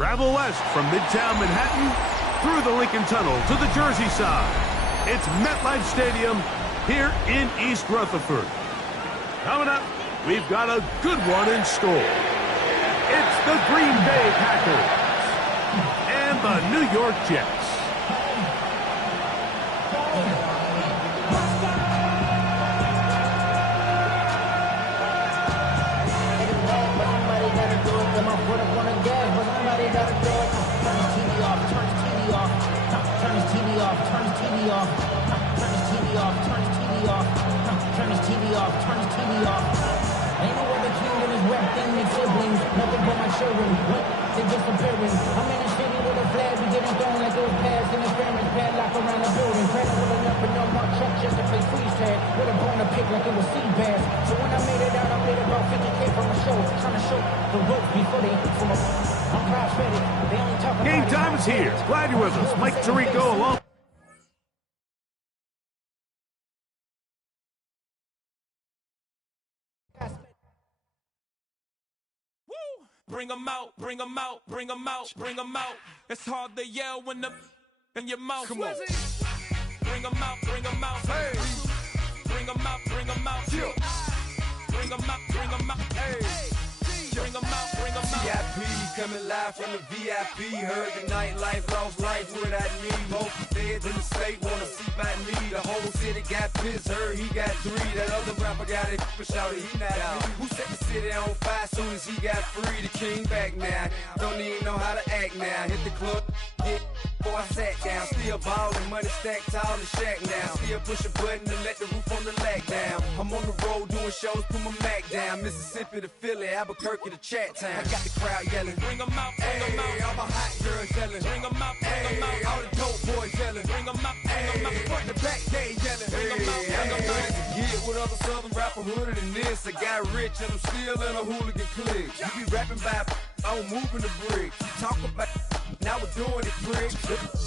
Travel west from Midtown Manhattan through the Lincoln Tunnel to the Jersey side. It's MetLife Stadium here in East Rutherford. Coming up, we've got a good one in store. It's the Green Bay Packers and the New York Jets. Ain't no other kingdom is wrecked than their siblings. Nothing but my children. What? They disappearing. I'm in the city with a flag. We getting thrown like it was past interference. Padlock around the building. Credit pulling up in no mark truck just to play freeze tag. With a bone to pick like it was sea bass. So when I made it out, I made about 50K from a show. Trying to show the ropes before they from a... I'm prophetic. They only talk about Game time is here. Glad you're with us. Mike Tirico along. Bring them out, bring them out, bring them out, bring them out. It's hard to yell when the in your mouth. Come on. Bring them out, bring them out. Hey. Bring them out, bring them out. Yeah. Bring them out, bring them out. Hey. Bring them out, bring them out. VIP coming live from the VIP. Heard the nightlife, lost life without me. Both feds in the state wanna see by me. The whole city got pissed, heard he got 3. That other rapper got it, but shouted he not out. Who set the city on fire soon as he got free? The king back now. Don't even know how to act now. Hit the club, get before I sat down. Still ballin', money stacked tall in the shack now. Still push a button to let the roof on the lag down. I'm on the road doing shows, put my Mac down. Mississippi to Philly, Albuquerque to Chat Town. I got the crowd yelling. Bring them out, bring them out. All my hot girls yelling. Bring them out, bring them out. All the dope boys yelling. Bring them out, bring them out. Front the back gate yelling. Bring them out, bring them out. Get with other southern rapper hooded than this. I got rich and I'm still in a hooligan clique. You be rapping by I'm moving the bricks. You talk about now we're doing it, prick.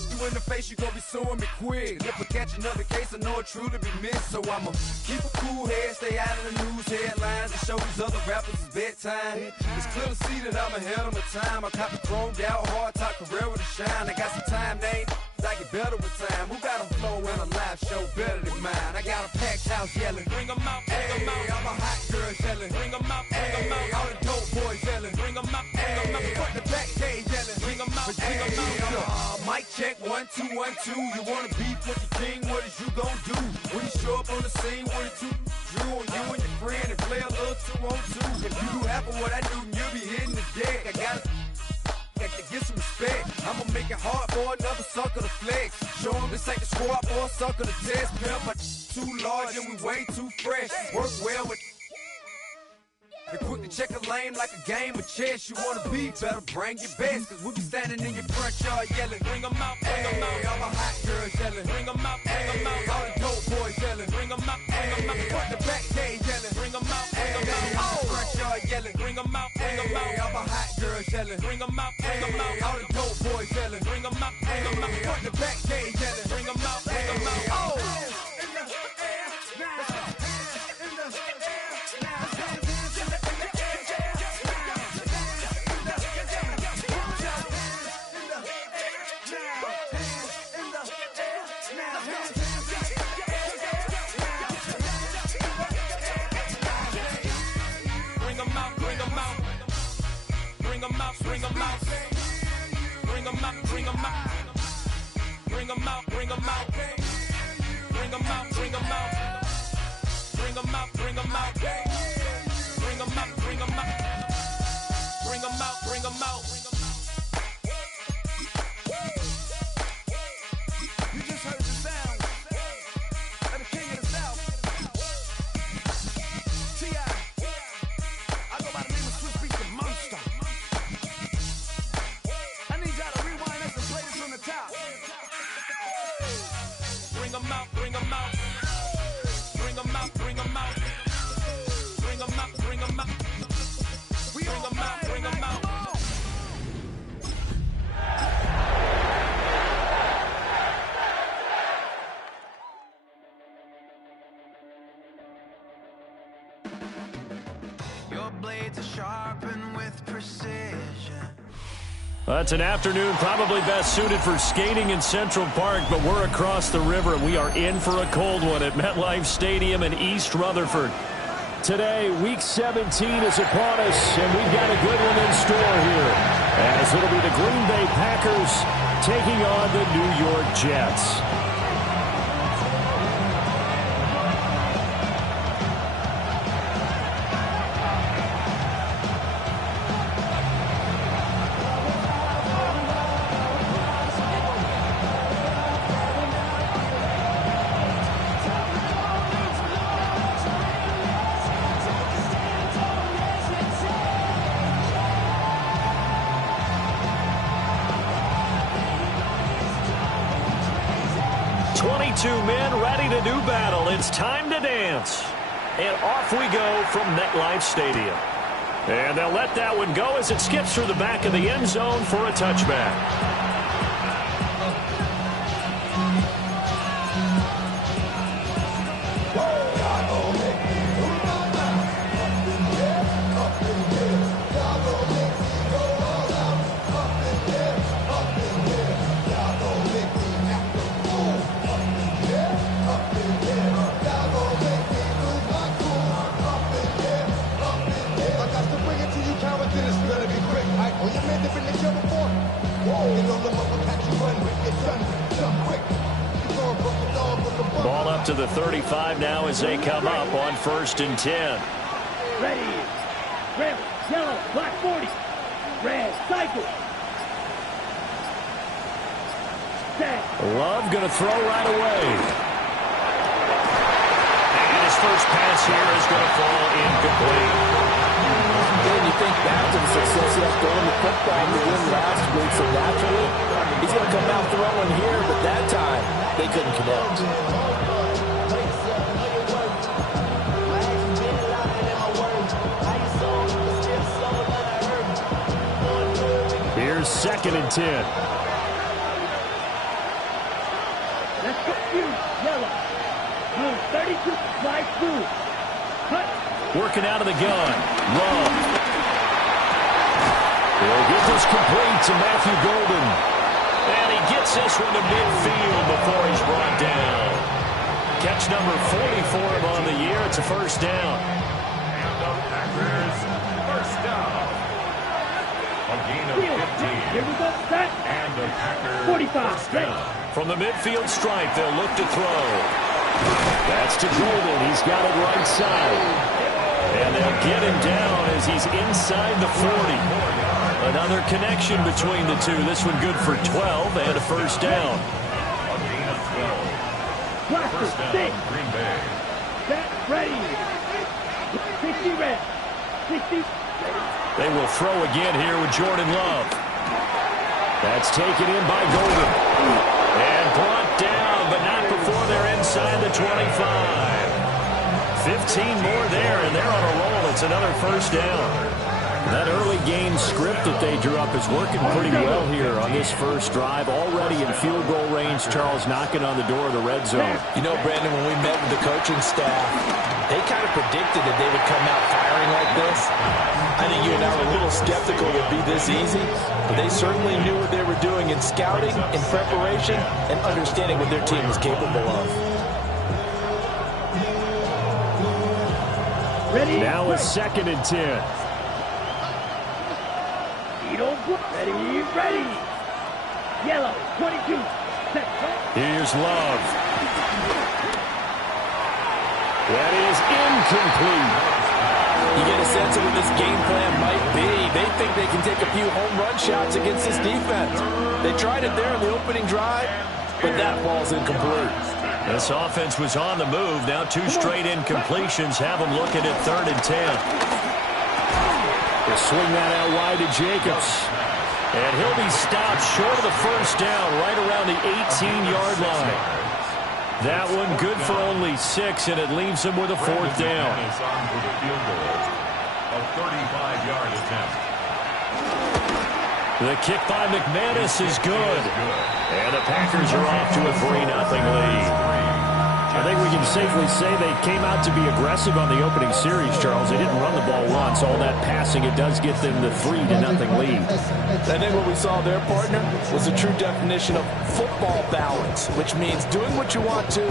You in the face, you gon' be suing me quick. If I catch another case, I know it true to be missed. So I'ma keep a cool head, stay out of the news headlines, and show these other rappers it's bedtime. It's clear to see that I'm ahead of my time. I caught the chromed out, hard top career with a shine. I got some time, they ain't I get better with time. Who got a flow and a live show better than mine? I got a packed house yelling. Bring them out, bring them out. All my hot girls yelling. Bring them out, bring them out. All the dope boys yelling. Bring them out, bring them out. Front the back gate yelling. Bring them out, bring them out. Mic check, 1, 2, 1, 2. You wanna beef with the king? What is you gon' do? When you show up on the scene, what it you drew on you and your friend and play a little 2 on 2. If you do half of what I do, you'll be hitting the deck. I gotta get some respect. I'ma make it hard for another sucker to flex. Show him this ain't the squad or a sucker to test. Pimp, but too large and we way too fresh. Work well with. They quick to check a lane like a game of chess. You wanna be better, bring your best. Cause we be standing in your front yard yelling. Bring them out, bring them out. All my hot girls yelling. Bring them out, bring them out. All the dope boys yelling. Bring them out, bring them out. Front the back gate yelling. Bring them out, bring them out. Front yard yelling. Bring them out, bring them out. All my hot girls yelling. Bring them out, bring them out. All the dope boys yelling. Bring them out, bring them out. Front the back gate yelling. Bring them out, bring them out. Bring them out, bring them out. Bring them out, bring them out. Bring them out, bring them out. Bring them out, bring them out. Bring them out, bring them out. Bring them out, bring them out. Bring them out, bring them out. Bring them out, bring them out. You just heard the sound of the king of the South. T.I. I go by the name of Swiss Beats the Monster. I need y'all to rewind this and play this from the top. Bring them out, bring them out. Bring them out, bring them out. Bring them out, bring them out. We Bring all them out, right, bring them man. out. Come on. Your blades are sharpened with precision. Well, it's an afternoon probably best suited for skating in Central Park, but we're across the river, and we are in for a cold one at MetLife Stadium in East Rutherford. Today, Week 17 is upon us, and we've got a good one in store here, as it'll be the Green Bay Packers taking on the New York Jets. Men ready to do battle. It's time to dance. And off we go from MetLife Stadium. And they'll let that one go as it skips through the back of the end zone for a touchback. Ball up to the 35 now as they come up on 1st and 10. Ready. Red, yellow, black 40. Red, cycle. Set. Love going to throw right away. And his first pass here is going to fall incomplete. When you think back to the success he had throwing the football to win last week, so naturally, he's going to come out throwing here, but that time, they couldn't connect. Here's 2nd and 10. Let's go, you, yellow. Blue, 32, flag blue. Cut. Working out of the gun. Love. He'll get this complete to Matthew Golden. And he gets this one to midfield before he's brought down. Catch number 40 for him on the year. It's a first down. And the Packers, first down. A gain of 15. Here we go, set. And the Packers, 45, first down. From the midfield stripe, they'll look to throw. That's to Golden. He's got it right side. And they'll get him down as he's inside the 40. Another connection between the two. This one good for 12 and a first down. A gain of 12. First down, Green Bay. Set, ready. 60 red. 60. They will throw again here with Jordan Love. That's taken in by Golden. And brought down, but not before they're inside the 25. 15 more there, and they're on a roll. It's another first down. That early game script that they drew up is working pretty well here on this first drive. Already in field goal range, Charles knocking on the door of the red zone. You know, Brandon, when we met with the coaching staff, they kind of predicted that they would come out firing like this. I think you and I were a little skeptical it would be this easy, but they certainly knew what they were doing in scouting, in preparation, and understanding what their team was capable of. Ready. Now it's 2nd and 10. Ready, ready. Yellow, 22. Set. Here's Love. That is incomplete. You get a sense of what this game plan might be. They think they can take a few home run shots against this defense. They tried it there in the opening drive, but that ball's incomplete. This offense was on the move. Now 2 straight incompletions have them looking at 3rd and 10. They'll swing that out wide to Jacobs. And he'll be stopped short of the first down right around the 18-yard line. That one good for only 6, and it leaves him with a 4th down. Is on for the field goal. A 35-yard attempt. The kick by McManus is good. And the Packers are off to a 3-0 lead. I think we can safely say they came out to be aggressive on the opening series, Charles. They didn't run the ball once. All that passing, it does get them the 3-0 lead. I think what we saw there, partner, was a true definition of football balance, which means doing what you want to,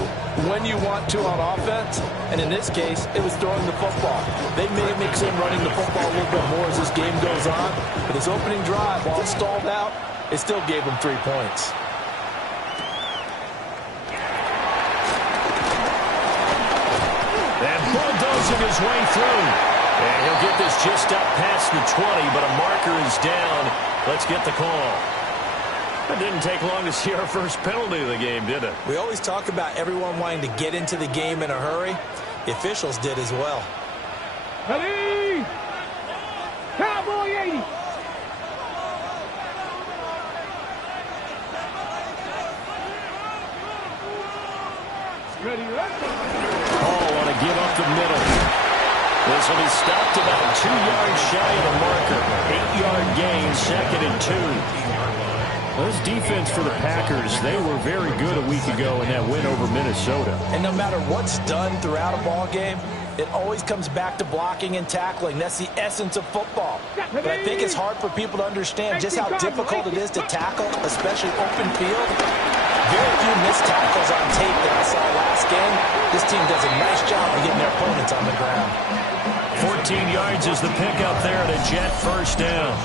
when you want to on offense. And in this case, it was throwing the football. They may mix in running the football a little bit more as this game goes on. But his opening drive, while it stalled out, it still gave him 3 points. And bulldozing his way through. And he'll get this just up past the 20, but a marker is down. Let's get the call. It didn't take long to see our first penalty of the game, did it? We always talk about everyone wanting to get into the game in a hurry. The officials did as well. Ready? Cowboy 80. Ready, let's go. Paul on a give up the middle. This will be stopped about 2 yards shy of the marker. 8-yard gain, 2nd and 2. This defense for the Packers, they were very good a week ago in that win over Minnesota. And no matter what's done throughout a ball game, it always comes back to blocking and tackling. That's the essence of football. But I think it's hard for people to understand just how difficult it is to tackle, especially open field. Very few missed tackles on tape that I saw last game. This team does a nice job of getting their opponents on the ground. 14 yards is the pickup there at a Jet first down.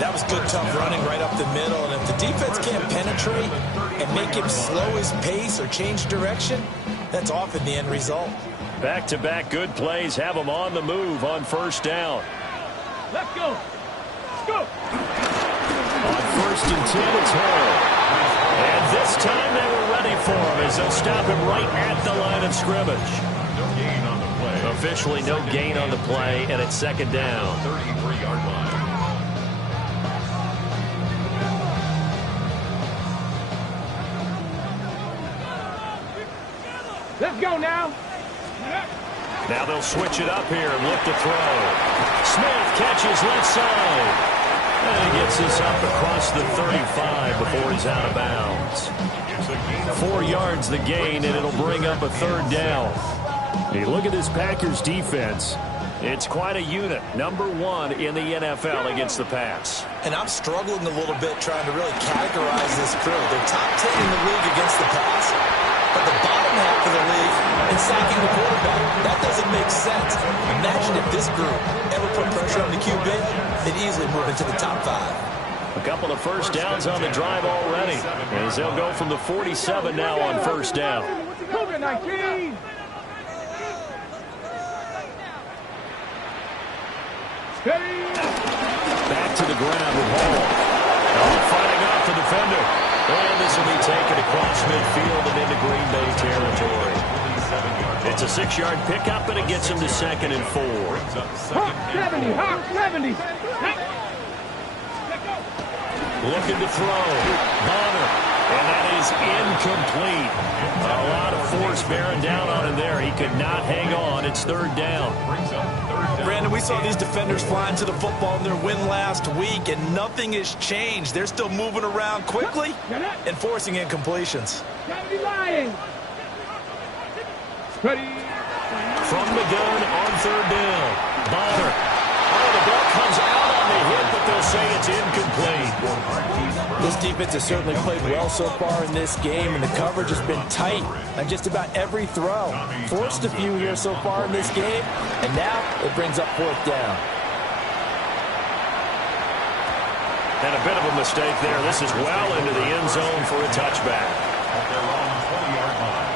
That was good, tough running right up the middle. And if the defense can't penetrate and make him slow his pace or change direction, that's often the end result. Back-to-back good plays have them on the move on first down. Let's go. Let's go. On 1st and 10, it's Hall. And this time they were ready for him as they'll stop him right at the line of scrimmage. No gain on the play. Officially no gain on the play, and it's 2nd down. 33-yard line. Let's go now. Now they'll switch it up here and look to throw. Smith catches left side. And he gets this up across the 35 before he's out of bounds. 4 yards the gain, and it'll bring up a 3rd down. Hey, look at this Packers defense. It's quite a unit. Number 1 in the NFL against the pass. And I'm struggling a little bit trying to really categorize this crew. They're top 10 in the league against the pass, but the bottom half of the league in sacking the quarterback. That doesn't make sense. Imagine if this group ever put pressure on the QB, they'd easily move into the top 5. A couple of first downs on the drive already, as they'll go from the 47 now on first down. COVID-19. Back to the ground with Hall. Fighting off the defender. And this will be taken across midfield and into Green Bay territory. It's a 6-yard pickup, and it gets him to 2nd and 4. Hawk 70, Hawk 70. Looking to throw. Bonner. And that is incomplete. A lot of force bearing down on him there. He could not hang on. It's 3rd down. Brandon, we saw these defenders flying to the football in their win last week, and nothing has changed. They're still moving around quickly and forcing incompletions. Ready. From the gun on 3rd down. Bonner. Oh, the ball comes out on the hit, but they'll say it's incomplete. This defense has certainly played well so far in this game, and the coverage has been tight on just about every throw. Forced a few here so far in this game, and now it brings up 4th down. And a bit of a mistake there. This is well into the end zone for a touchback. At their own 20-yard line.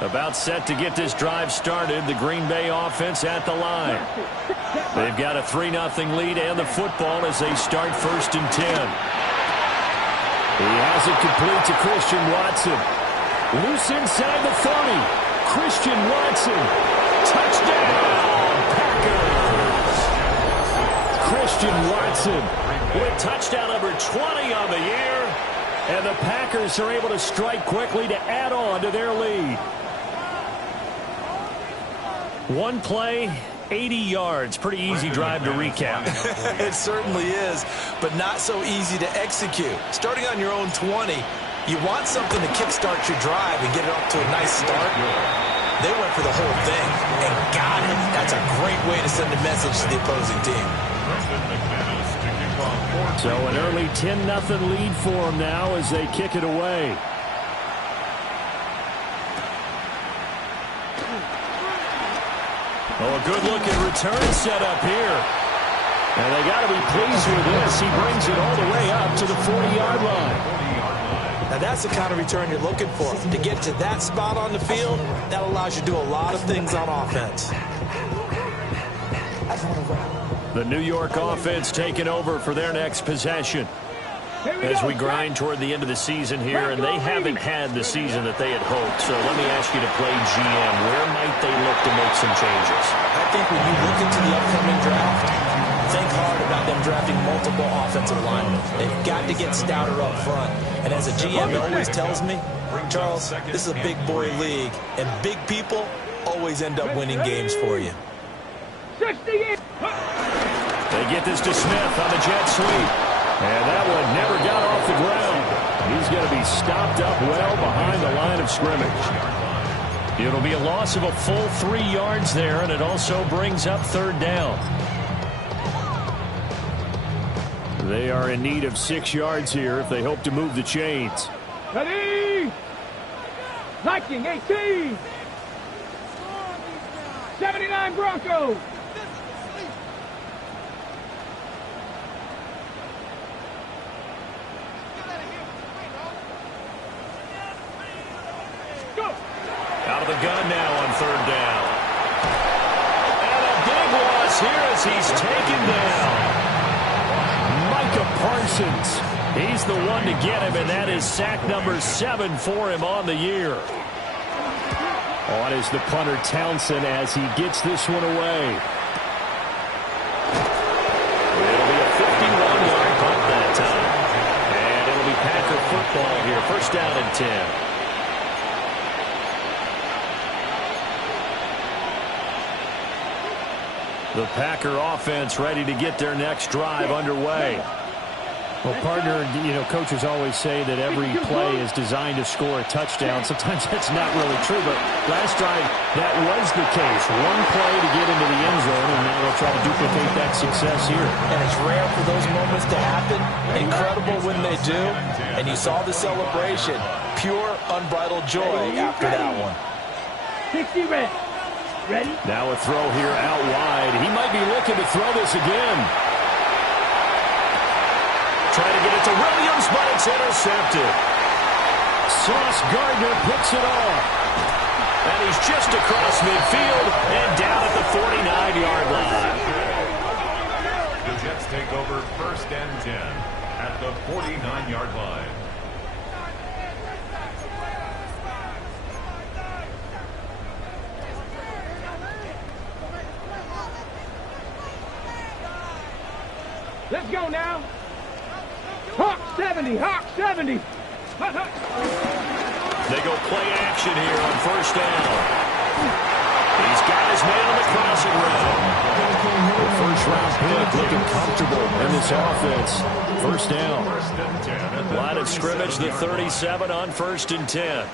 About set to get this drive started. The Green Bay offense at the line. They've got a 3-0 lead and the football as they start 1st and 10. He has it complete to Christian Watson. Loose inside the 30. Christian Watson. Touchdown, Packers. Christian Watson with touchdown number 20 on the year. And the Packers are able to strike quickly to add on to their lead. One play, 80 yards. Pretty easy drive to recap. It certainly is, but not so easy to execute. Starting on your own 20, you want something to kickstart your drive and get it off to a nice start. They went for the whole thing and got it. That's a great way to send a message to the opposing team. So an early 10-0 lead for them now as they kick it away. Oh, a good-looking return set up here. And they got to be pleased with this. He brings it all the way up to the 40-yard line. Now, that's the kind of return you're looking for. To get to that spot on the field, that allows you to do a lot of things on offense. The New York offense taking over for their next possession. As we grind toward the end of the season here, and they haven't had the season that they had hoped. So let me ask you to play GM. Where might they look to make some changes? I think when you look into the upcoming draft, think hard about them drafting multiple offensive linemen. They've got to get stouter up front. And as a GM always tells me, Charles, this is a big boy league, and big people always end up winning games for you. They get this to Smith on the jet sweep. And that one never got off the ground. He's going to be stopped up well behind the line of scrimmage. It'll be a loss of a full 3 yards there, and it also brings up third down. They are in need of 6 yards here if they hope to move the chains. Ready? Viking 18. 79 Broncos. Out of the gun now on third down. And a big loss here as he's taken down. Micah Parsons. He's the one to get him, and that is sack number 7 for him on the year. On is the punter Townsend as he gets this one away. It'll be a 51-yard punt that time. And it'll be Packer football here. First down and 10. The Packer offense ready to get their next drive underway. Well, partner, you know, coaches always say that every play is designed to score a touchdown. Sometimes that's not really true, but last drive, that was the case. One play to get into the end zone, and now they'll try to duplicate that success here. And it's rare for those moments to happen. Incredible when they do. And you saw the celebration. Pure, unbridled joy after that one. 60 red. Ready? Now a throw here out wide. He might be looking to throw this again. Trying to get it to Williams, but it's intercepted. Sauce Gardner picks it off. And he's just across midfield and down at the 49-yard line. The Jets take over first and 10 at the 49-yard line. Let's go now. Hawk 70. Hawk 70. They go play action here on first down. He's got his man on the crossing route. The first-round pick looking comfortable in this offense. First down. Line of scrimmage, the 37 on first and 10.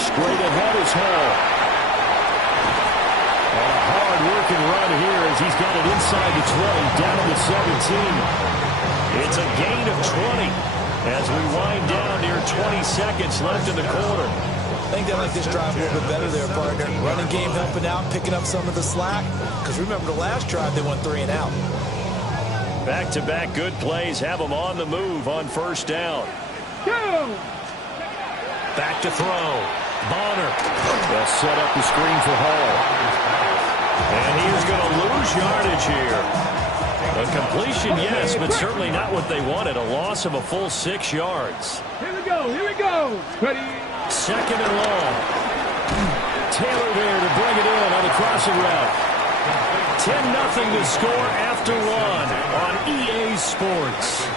Straight ahead is Hall. And a hard-working run here as he's got it inside the 20, down to the 17. It's a gain of 20 as we wind down near 20 seconds left in the quarter. I think they like this drive a little bit better there, partner. Running game helping out, picking up some of the slack. Because remember the last drive, they went 3 and out. Back-to-back good plays have them on the move on first down. Go! Back to throw. Bonner. They'll set up the screen for Hall. And he is going to lose yardage here. A completion, yes, but certainly not what they wanted. A loss of a full 6 yards. Here we go. Here we go. Ready? Second and long. Taylor there to bring it in on the crossing route. 10-0 to score after one on EA Sports.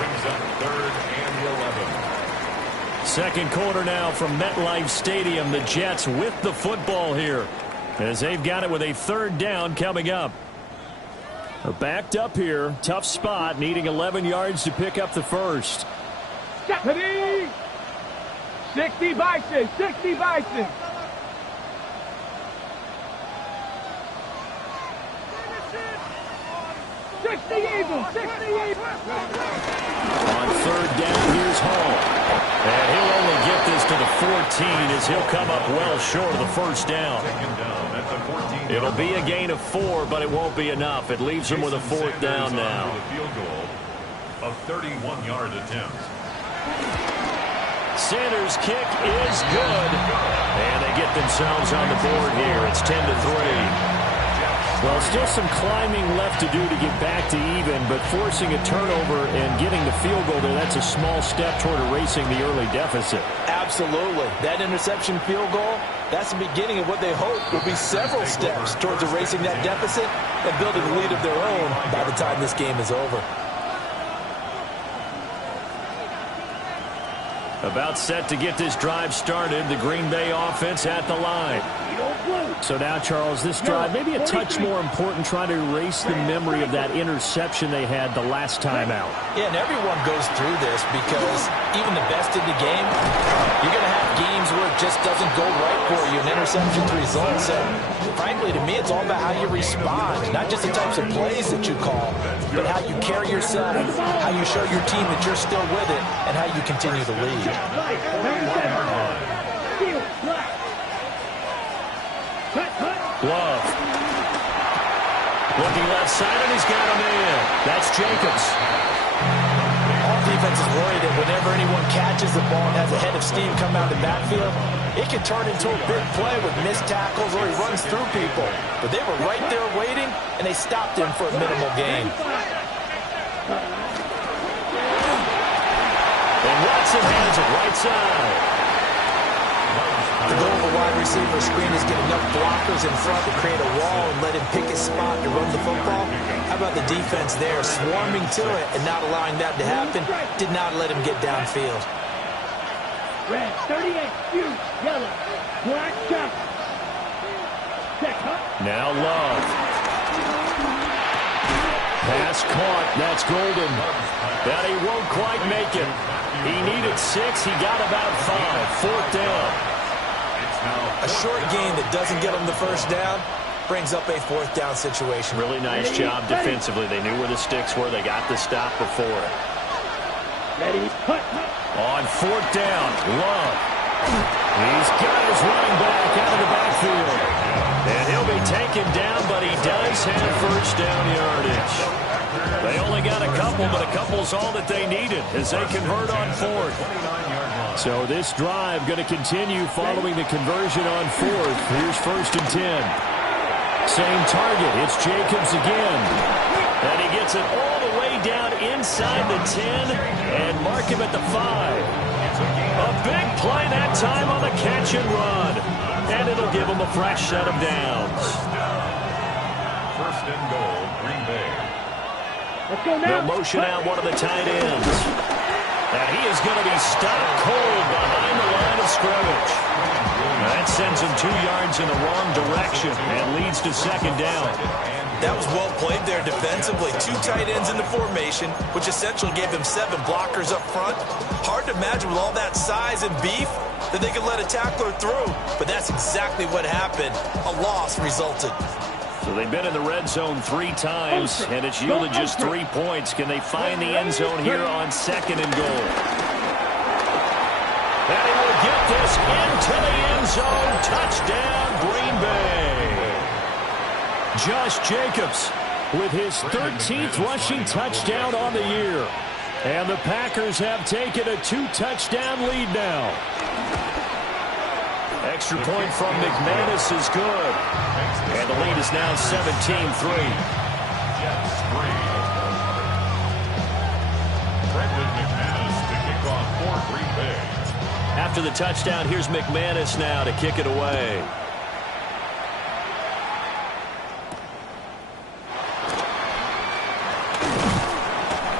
Brings up third and 11. Second quarter now from MetLife Stadium. The Jets with the football here as they've got it with a third down coming up. They're backed up here. Tough spot, needing 11 yards to pick up the first. 60 Bison, 60 Bison. On third down, here's Hall. And he'll only get this to the 14 as he'll come up well short of the first down. It'll be a gain of 4, but it won't be enough. It leaves him with a fourth down now. Field goal of 31-yard attempt. Sanders' kick is good. And they get themselves on the board here. It's 10-3. Well, still some climbing left to do to get back to even, but forcing a turnover and getting the field goal there, that's a small step toward erasing the early deficit. Absolutely. That interception field goal, that's the beginning of what they hope will be several steps towards erasing that deficit and building a lead of their own by the time this game is over. About set to get this drive started. The Green Bay offense at the line. So now, Charles, this drive maybe a touch more important, trying to erase the memory of that interception they had the last time out. Yeah, and everyone goes through this because even the best in the game, you're going to have games where it just doesn't go right for you, and interceptions result. So, frankly, to me, it's all about how you respond, not just the types of plays that you call, but how you carry yourself, how you show your team that you're still with it, and how you continue to lead. Love. Looking left side, and he's got him in. That's Jacobs. All defenses worry that whenever anyone catches the ball and has a head of steam come out of the backfield, it can turn into a big play with missed tackles or he runs through people. But they were right there waiting, and they stopped him for a minimal gain. And Watson has it right side. The goal of a wide receiver screen is get enough blockers in front to create a wall and let him pick his spot to run the football. How about the defense there, swarming to it and not allowing that to happen? Did not let him get downfield. Red, 38, huge, yellow, black, jump. Now Love. Pass caught. That's Golden. But he won't quite make it. He needed 6. He got about 5. Fourth down. A short gain that doesn't get him the first down brings up a fourth down situation. Really nice job defensively. They knew where the sticks were. They got the stop before it. Ready, put. On fourth down, Love. He's got his running back out of the backfield. And he'll be taken down, but he does have first down yardage. They only got a couple, but a couple's all that they needed as they convert on fourth. So this drive going to continue following the conversion on fourth. Here's first and 10. Same target. It's Jacobs again. And he gets it all the way down inside the 10 and mark him at the 5. A big play that time on the catch and run. And it'll give him a fresh set of downs. First and goal, Green Bay. Let's go now. They'll motion out one of the tight ends. And he is going to be stopped cold behind the line of scrimmage. That sends him 2 yards in the wrong direction and leads to second down. That was well played there defensively. 2 tight ends in the formation, which essentially gave them 7 blockers up front. Hard to imagine with all that size and beef that they could let a tackler through. But that's exactly what happened. A loss resulted. So they've been in the red zone 3 times, and it's yielded just 3 points. Can they find the end zone here on second and goal? And he will get this into the end zone. Touchdown, Green Bay. Josh Jacobs with his 13th rushing touchdown on the year. And the Packers have taken a 2-touchdown lead now. Extra point from McManus is good. And the lead is now 17-3. Jets 3. Brendan McManus to kick off for Green Bay. After the touchdown, here's McManus now to kick it away.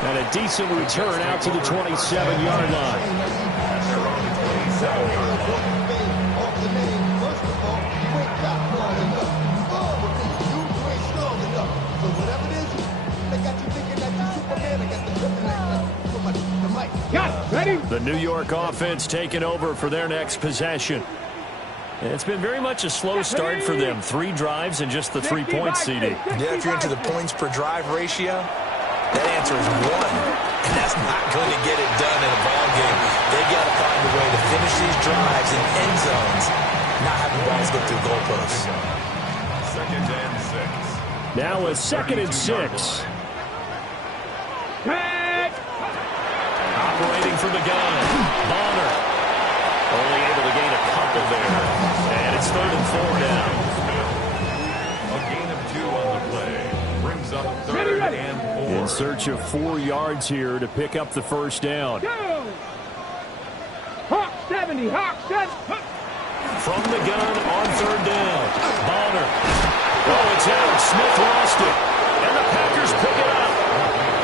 And a decent return out to the 27-yard line. The New York offense taking over for their next possession. It's been very much a slow start for them. 3 drives and just the 3-point CD. Yeah, if you're into the points per drive ratio, that answer is 1. And that's not going to get it done in a ball game. They've got to find a way to finish these drives in end zones, not having balls go through goalposts. 2nd and 6. Now a 2nd and 6. Operating from the gun, Bonner. Only able to gain a couple there. And it's 3rd and 4 now. A gain of 2 on the play. Brings up 3rd and 4. In search of 4 yards here to pick up the first down. Hawk 70, Hawk 70. From the gun on 3rd down. Bonner. Oh, it's out. Smith lost it. And the Packers pick it up.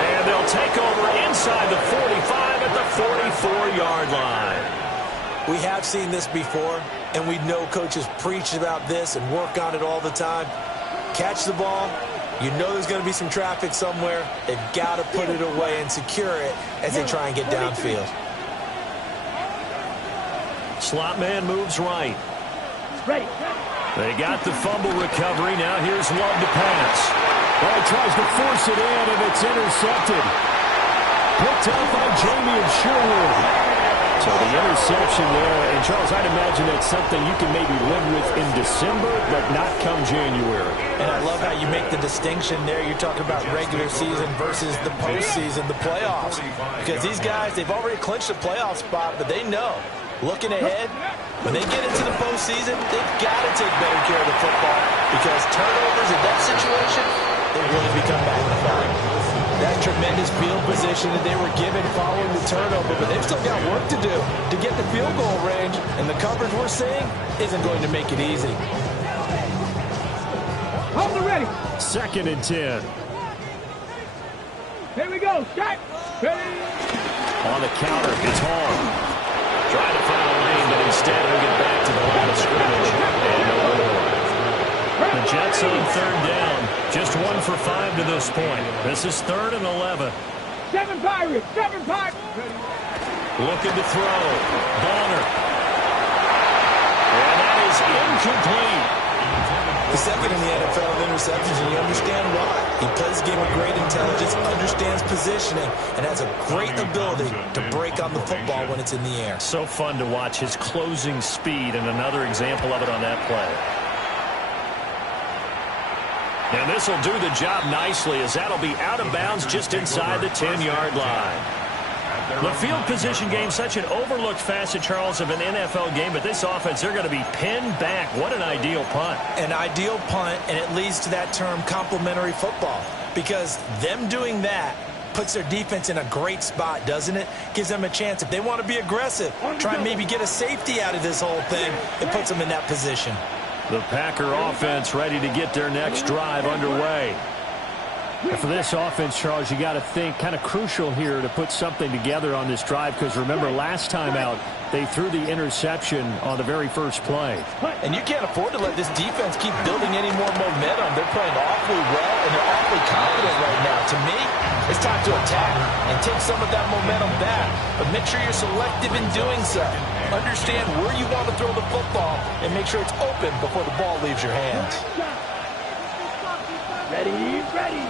And they'll take over inside the 45 at the 44-yard line. We have seen this before, and we know coaches preach about this and work on it all the time. Catch the ball. You know there's going to be some traffic somewhere. They've got to put it away and secure it as they try and get downfield. Slot man moves right. Ready. They got the fumble recovery. Now here's Love to pass. Oh, he tries to force it in, and it's intercepted. Picked up by Jamie Sherwood. So the interception there, and Charles, I'd imagine that's something you can maybe live with in December, but not come January. And I love how you make the distinction there. You're talking about regular season versus the postseason, the playoffs. Because these guys, they've already clinched a playoff spot, but they know, looking ahead, when they get into the postseason, they've got to take better care of the football because turnovers in that situation, they really become magnified. That tremendous field position that they were given following the turnover, but they've still got work to do to get the field goal range, and the coverage we're seeing isn't going to make it easy. Hold it ready. 2nd and 10. Here we go. Shot. Ready. On the counter, it's Hall. Trying to find a lane, but instead he'll get back to the line of scrimmage. And no more. The Jets on 3rd down. Just 1 for 5 to this point. This is 3rd and 11. 7 Pirates. 7 Pirates. Looking to throw. Bonner. And that is incomplete. The 2nd in the NFL of interceptions, and you understand why. He plays a game of great intelligence, understands positioning, and has a great ability to break on the football when it's in the air. So fun to watch his closing speed, and another example of it on that play. And this will do the job nicely as that'll be out of bounds just inside the 10-yard line. The field position game, such an overlooked facet, Charles, of an NFL game, but this offense, they're going to be pinned back. What an ideal punt. An ideal punt, and it leads to that term complementary football, because them doing that puts their defense in a great spot, doesn't it? Gives them a chance. If they want to be aggressive, try and maybe get a safety out of this whole thing, it puts them in that position. The Packer offense ready to get their next drive underway. And for this offense, Charles, you got to think kind of crucial here to put something together on this drive, because remember last time out they threw the interception on the very first play. And you can't afford to let this defense keep building any more momentum. They're playing awfully well, and they're awfully confident right now. To me, it's time to attack and take some of that momentum back. But make sure you're selective in doing so. Understand where you want to throw the football and make sure it's open before the ball leaves your hands. Ready, ready.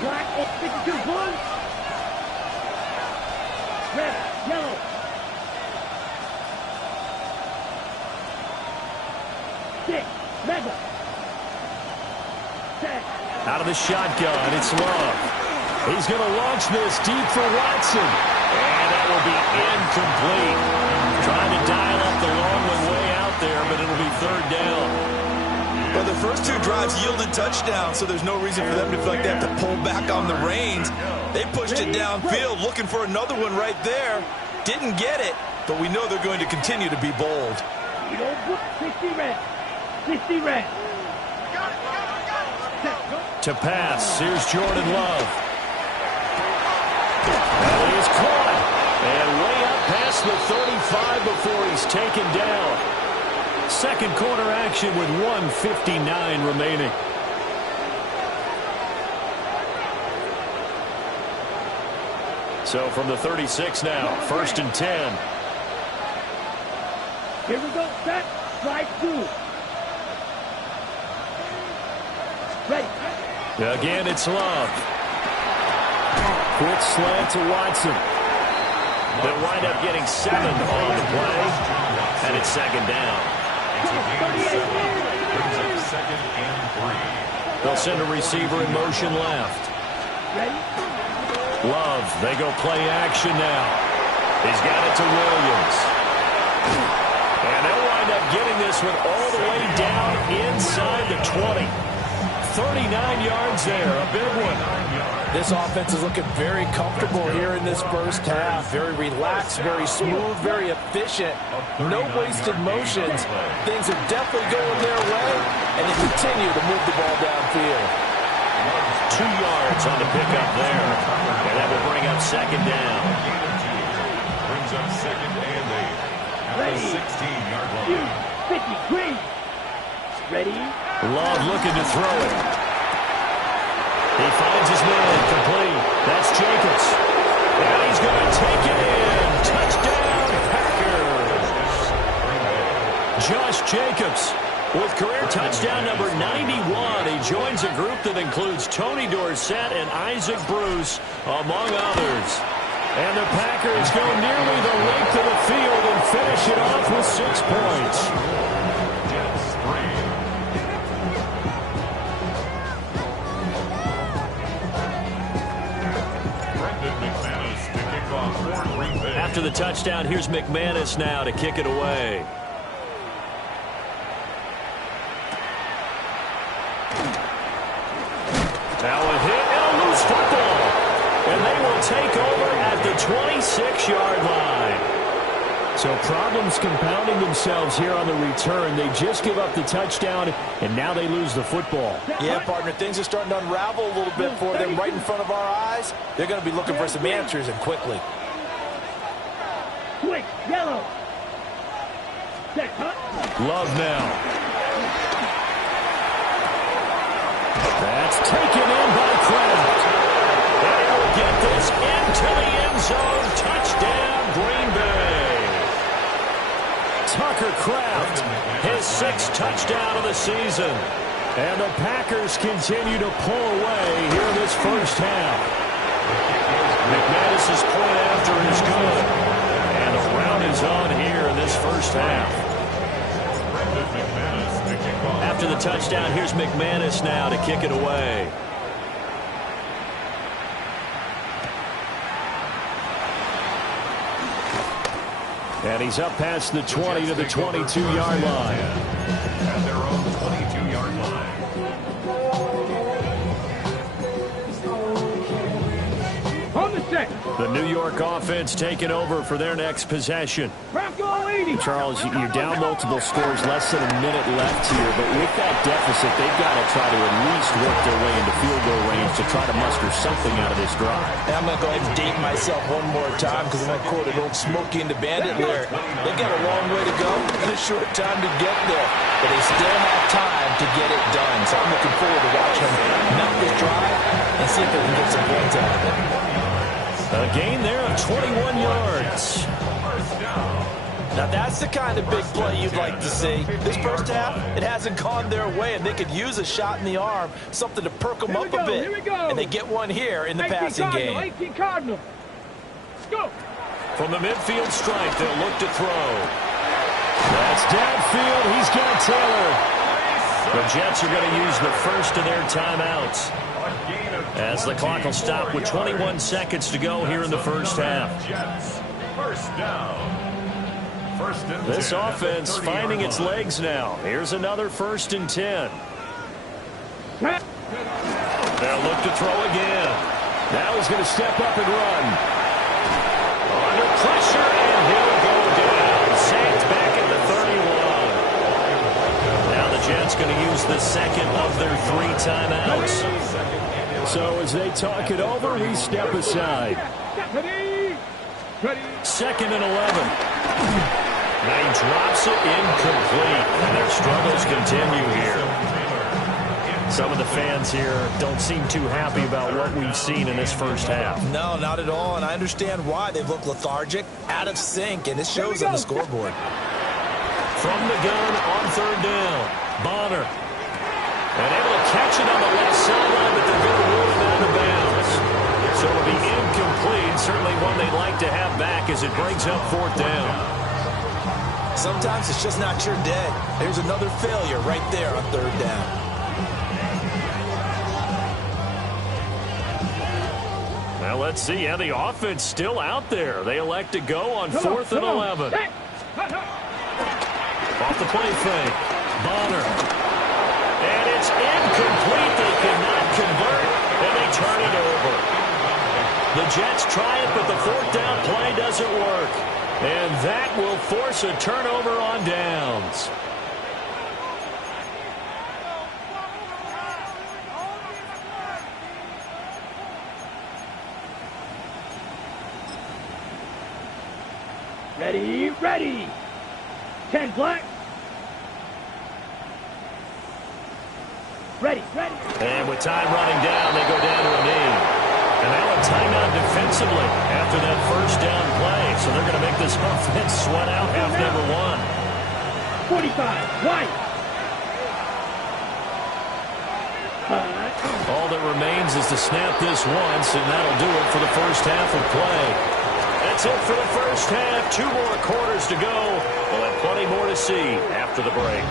Black, 52, blue. Red, yellow. Six, level. Set. Out of the shotgun, it's Love. He's going to launch this deep for Watson. And that will be incomplete. Trying to dial up the long one way out there, but it'll be 3rd down. Well, the first 2 drives yielded touchdowns, so there's no reason for them to feel like they have to pull back on the reins. They pushed it downfield, looking for another one right there. Didn't get it, but we know they're going to continue to be bold. 60 red. 60 red. To pass, here's Jordan Love. That is caught. And way up past the 35 drive before he's taken down. Second quarter action with 1:59 remaining. So from the 36 now, 1st and 10. Here we go. Set. Strike 2. Ready. Again, it's Love. Quick slant to Watson. They'll wind up getting 7 on the play, and it's second down. Second and 3. They'll send a receiver in motion left. Love, they go play action now. He's got it to Williams. And they'll wind up getting this one all the way down inside the 20. 39 yards there, a big one. This offense is looking very comfortable here in this first half. Very relaxed, very smooth, very efficient. No wasted motions. Things are definitely going their way, and they continue to move the ball downfield. 2 yards on the pickup there, and that will bring up second down. Brings up second and 8 at the 16-yard line. 53. Ready. Love looking to throw it. He finds his man complete. That's Jacobs. And he's going to take it in. Touchdown, Packers. Josh Jacobs with career touchdown number 91. He joins a group that includes Tony Dorsett and Isaac Bruce, among others. And the Packers go nearly the length of the field and finish it off with 6 points. After the touchdown, here's McManus now to kick it away. Now a hit and a loose football. And they will take over at the 26-yard line. So problems compounding themselves here on the return. They just give up the touchdown, and now they lose the football. Yeah, partner, things are starting to unravel a little bit for them right in front of our eyes. They're going to be looking for some answers, and quickly. Quick, yellow. Set, cut. Love now. That's taken in by Kraft. And he'll get this into the end zone. Touchdown, Green Bay. Tucker Kraft, his 6th touchdown of the season. And the Packers continue to pull away here in this first half. McManus's point after is good. And a round is on here in this first half. After the touchdown, here's McManus now to kick it away. And he's up past the 20 to the 22-yard line. At their own 22-yard line. On the set. The New York offense taking over for their next possession. Charles, you're down multiple scores, less than a minute left here, but with that deficit, they've got to try to at least work their way into field goal range to try to muster something out of this drive. And I'm going to go ahead and date myself one more time because I'm going to quote an old Smokey and the Bandit lyric. They've got a long way to go and a short time to get there, but they still have time to get it done. So I'm looking forward to watching them mount this drive and see if they can get some points out of it. A gain there of 21 yards. Now that's the kind of big play you'd like to see. This first half, it hasn't gone their way, and they could use a shot in the arm, something to perk them up a bit. And they get one here in the passing game. 18 Cardinal. Go. From the midfield stripe, they'll look to throw. That's downfield. He's got Taylor. The Jets are going to use the first of their timeouts, as the clock will stop with 21 seconds to go here in the first half. First down. This offense finding its legs now. Here's another 1st and 10. They'll look to throw again. Now he's going to step up and run. Under pressure, and he'll go down. Saints back at the 31. Now the Jets going to use the second of their 3 timeouts. So as they talk it over, we step aside. 2nd and 11. Now he drops it incomplete, and their struggles continue here. Some of the fans here don't seem too happy about what we've seen in this first half. No, not at all, and I understand why. They've looked lethargic, out of sync, and it shows on the scoreboard. From the gun on third down, Bonner. And able to catch it on the left sideline, but they're going to rule him out of bounds. So it'll be incomplete, certainly one they'd like to have back as it brings up fourth down. Sometimes it's just not your day. There's another failure right there on third down. Well, let's see. Yeah, the offense still out there. They elect to go on 4th and 11. Off the play fake. Bonner. And it's incomplete. They cannot convert, and they turn it over. The Jets try it, but the fourth down play doesn't work. And that will force a turnover on downs. Ready, ready. 10 black. Ready, ready. And with time running down, they go down to a knee. And now a timeout defensively after that first down play. So they're going to make this offense sweat out half number one. 45, white. All that remains is to snap this once, and that'll do it for the first half of play. That's it for the first half. 2 more quarters to go. We'll have plenty more to see after the break.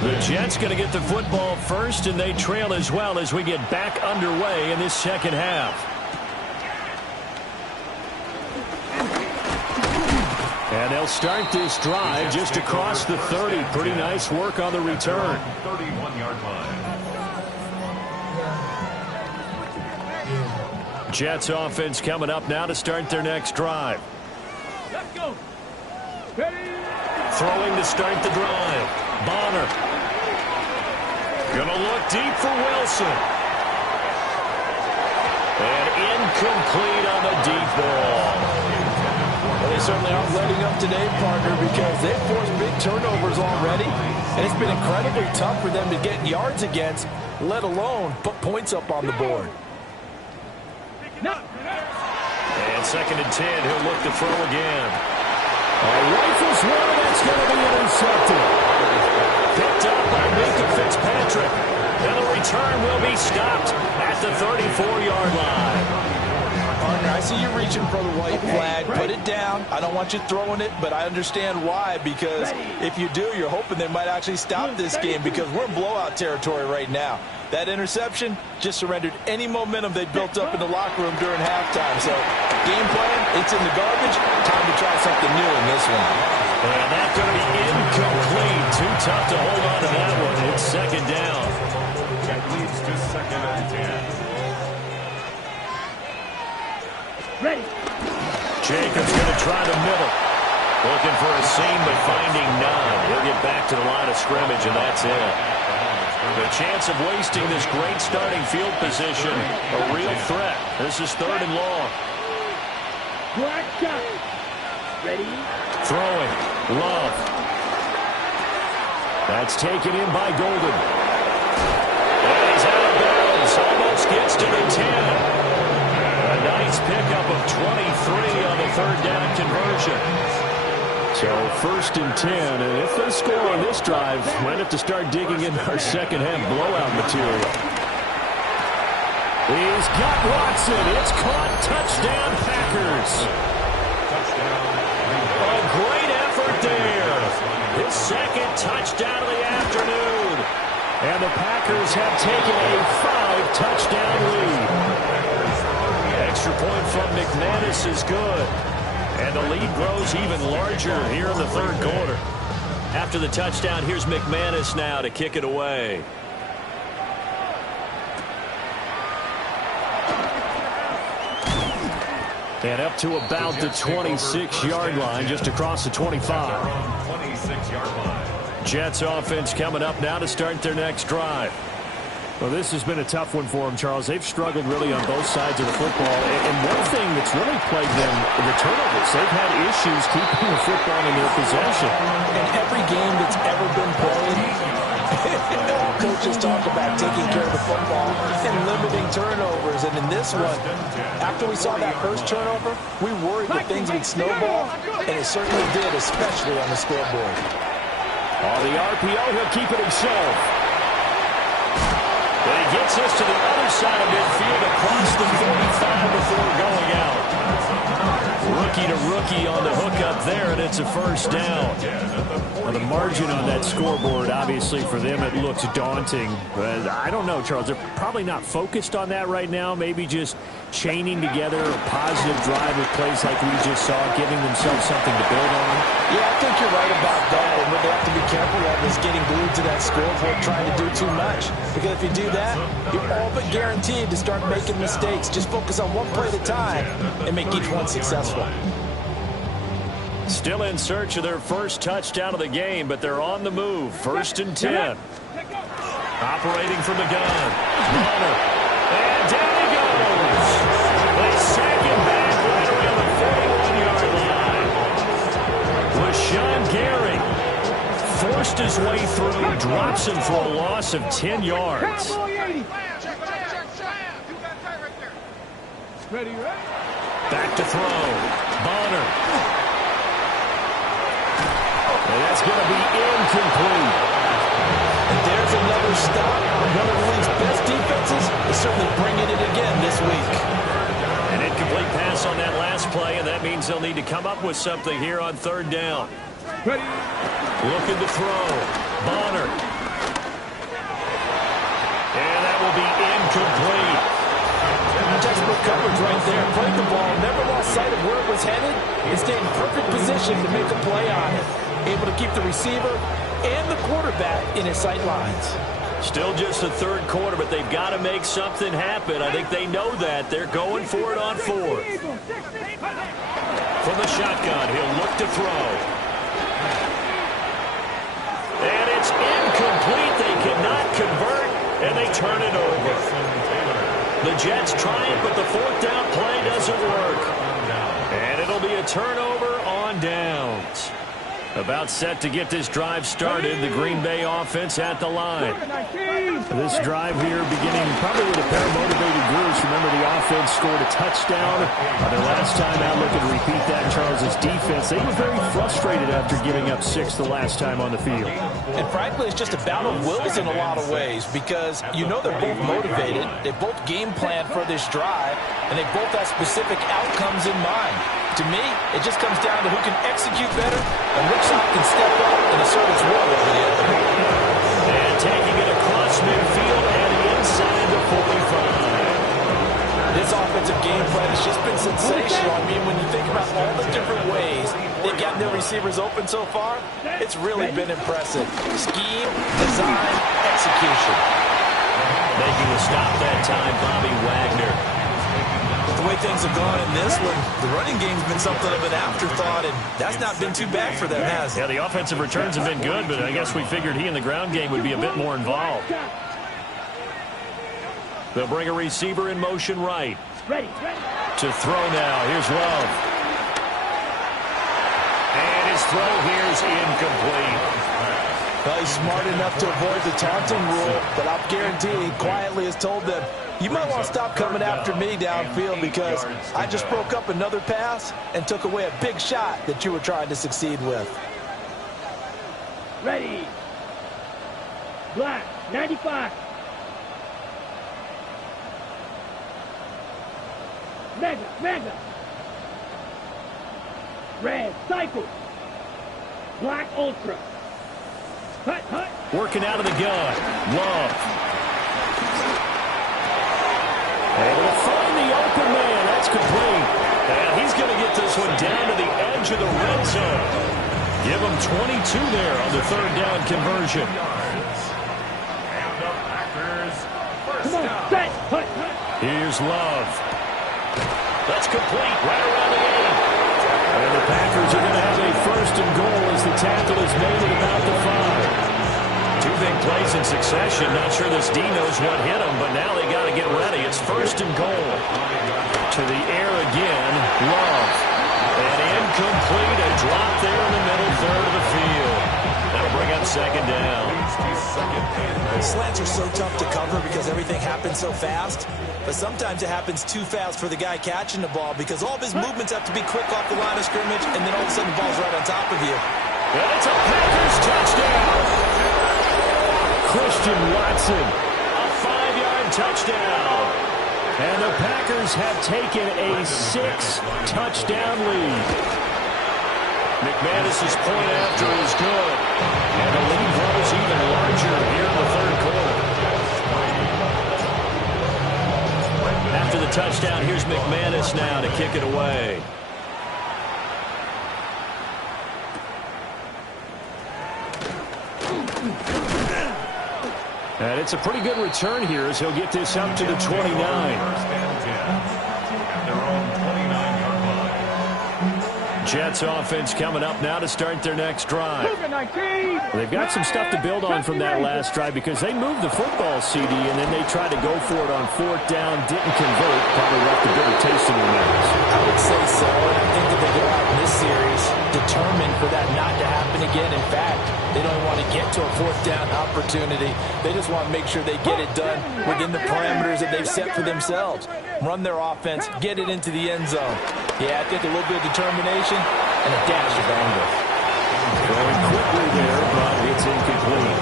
The Jets going to get the football first, and they trail as well as we get back underway in this second half. And they'll start this drive just across the 30. Pretty nice work on the return. 31-yard line. Jets offense coming up now to start their next drive. Let's go. Ready. Throwing to start the drive. Bonner. Gonna look deep for Wilson. And incomplete on the deep ball. Well, they certainly aren't letting up today, partner, because they've forced big turnovers already, and it's been incredibly tough for them to get yards against, let alone put points up on the board. And 2nd and 10, he'll look to throw again. Rifles one, that's going to be intercepted. Picked up by Minkah Fitzpatrick. And the return will be stopped at the 34-yard line. Partner, I see you reaching for the white flag. Put it down. I don't want you throwing it, but I understand why, because if you do, you're hoping they might actually stop this game, because we're in blowout territory right now. That interception just surrendered any momentum they built up in the locker room during halftime. So, game plan, it's in the garbage. Time to try something new in this one. And that's going to be incomplete. Too tough to hold on to that one. It's 2nd down. That leads to 2nd and 10. Ready. Jacobs going to try the middle. Looking for a seam, but finding none. He'll get back to the line of scrimmage, and that's it. The chance of wasting this great starting field position, a real threat. This is 3rd and long. Black shot. Ready. Throwing. Love. That's taken in by Golden. And he's out of bounds. Almost gets to the 10. A nice pickup of 23 on the 3rd down conversion. So 1st and 10, and if they score on this drive, might have to start digging in our second half blowout material. He's got Watson. It's caught. Touchdown, Packers. A great effort there. His 2nd touchdown of the afternoon. And the Packers have taken a 5-touchdown lead. Extra point from McManus is good. And the lead grows even larger here in the 3rd quarter. After the touchdown, here's McManus now to kick it away. And up to about the 26-yard line, just across the 25. 26-yard line. Jets offense coming up now to start their next drive. Well, this has been a tough one for them, Charles. They've struggled really on both sides of the football. And one thing that's really plagued them in the turnovers, they've had issues keeping the football in their possession. In every game that's ever been played, coaches talk about taking care of the football and limiting turnovers. And in this one, after we saw that first turnover, we worried that things would snowball, and it certainly did, especially on the scoreboard. On the RPO, he'll keep it himself. But he gets us to the other side of midfield across the 45 before going out. Rookie to rookie on the hook up there, and it's a first down. Well, the margin on that scoreboard, obviously, for them, it looks daunting. But I don't know, Charles. They're probably not focused on that right now. Maybe just chaining together a positive drive with plays like we just saw, giving themselves something to build on. Yeah, I think you're right about that. And what they have to be careful of is getting glued to that scoreboard, trying to do too much. Because if you do that, you're all but guaranteed to start making mistakes. Just focus on one play at a time and make each one successful. Still in search of their first touchdown of the game, but they're on the move. 1st and 10. Operating from the gun. Bonner. And down he goes. They sack him back right around the 41-yard line. LaShawn Gary forced his way through, drops him for a loss of 10 yards. Back to throw. Bonner. And that's going to be incomplete. And there's another stop. One of the league's best defenses is certainly bringing it again this week. An incomplete pass on that last play, and that means they'll need to come up with something here on 3rd down. Looking to throw. Bonner. And that will be incomplete. Textbook coverage right there. Played the ball, never lost sight of where it was headed, and stayed in perfect position to make a play on it. Able to keep the receiver and the quarterback in his sight lines. Still just the 3rd quarter, but they've got to make something happen. I think they know that. They're going for it on 4th. From the shotgun, he'll look to throw. And it's incomplete. They cannot convert, and they turn it over. The Jets try it, but the 4th down play doesn't work. And it'll be a turnover on downs. About set to get this drive started. The Green Bay offense at the line. This drive here beginning probably with a pair of motivated groups. Remember, the offense scored a touchdown. Their last time out, looking to repeat that. Charles' defense, they were very frustrated after giving up 6 the last time on the field. And frankly, it's just a battle of wills in a lot of ways because you know they're both motivated. They both game planned for this drive, and they both have specific outcomes in mind. To me, it just comes down to who can execute better and which side can step up and assert its will over the other. And taking it across midfield and inside the 45. This offensive game plan has just been sensational. I mean, when you think about all the different ways they've gotten their receivers open so far, it's really been impressive. Scheme, design, execution. Making the stop that time, Bobby Wagner. The way things have gone in this one, the running game's been something of an afterthought, and that's not been too bad for them, has it? Yeah, the offensive returns have been good, but I guess we figured he in the ground game would be a bit more involved. They'll bring a receiver in motion right. To throw now. Here's Love. And his throw here's incomplete. Well, he's smart enough to avoid the taunting rule, but I'll guarantee he quietly has told them, you might want to stop coming after me downfield because I just broke up another pass and took away a big shot that you were trying to succeed with. Ready. Black, 95. Mega. Red, cycle. Black, ultra. Hut. Working out of the gun. Love. Able to find the open man. That's complete. And he's going to get this one down to the edge of the red zone. Give him 22 there on the 3rd down conversion. Come on, set. Hut. Here's Love. That's complete right around the 8. And the Packers are going to have a 1st and goal as the tackle is made at about the 5. big plays in succession. Not sure this D knows what hit him, but now they got to get ready. It's 1st and goal. To the air again, Love. And incomplete, a drop there in the middle third of the field. That'll bring up 2nd down. Slants are so tough to cover because everything happens so fast. But sometimes it happens too fast for the guy catching the ball because all of his movements have to be quick off the line of scrimmage, and then all of a sudden the ball's right on top of you. And it's a Packers touchdown. Christian Watson, a 5-yard touchdown. And the Packers have taken a 6-touchdown lead. McManus's point after is good. And the lead grows even larger here in the 3rd quarter. After the touchdown, here's McManus now to kick it away. And it's a pretty good return here as he'll get this up to the 29. 1st and 10 at their own 29-yard line. Jets offense coming up now to start their next drive. They've got some stuff to build on from that last drive because they moved the football, CD, and then they tried to go for it on 4th down, didn't convert, probably left a bitter taste in their mouths. I would say so, and I think that they go out in this series determined for that not to happen again. In fact, they don't want to get to a 4th down opportunity. They just want to make sure they get it done within the parameters that they've set for themselves. Run their offense, get it into the end zone. Yeah, I think a little bit of determination and a dash of anger. Going quickly there, but it's incomplete.